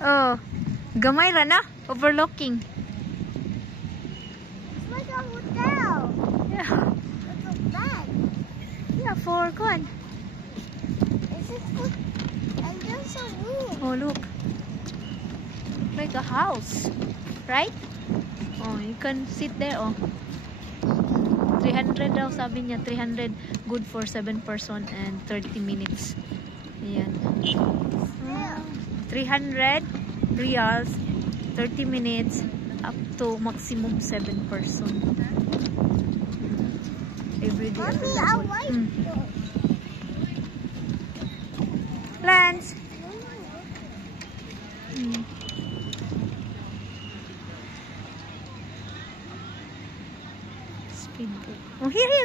Oh, gamay ra na. Overlooking. It's like a hotel. Yeah. It's a bed. Yeah, for good. Is it good? And there's a room. Oh, look. Like a house. Right? Oh, you can sit there, oh. 300 daw sabi niya. 300 good for 7 person and 30 minutes. Ayan. 300 reals, 30 minutes, up to maximum 7 person. Every day. Mommy, I like those. Lance. Speedboat. Oh, here.